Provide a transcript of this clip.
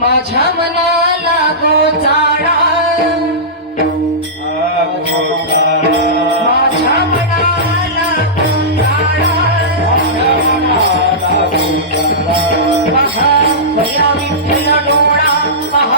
Ah, मनाला ah, ah, ah, ah, ah, ah,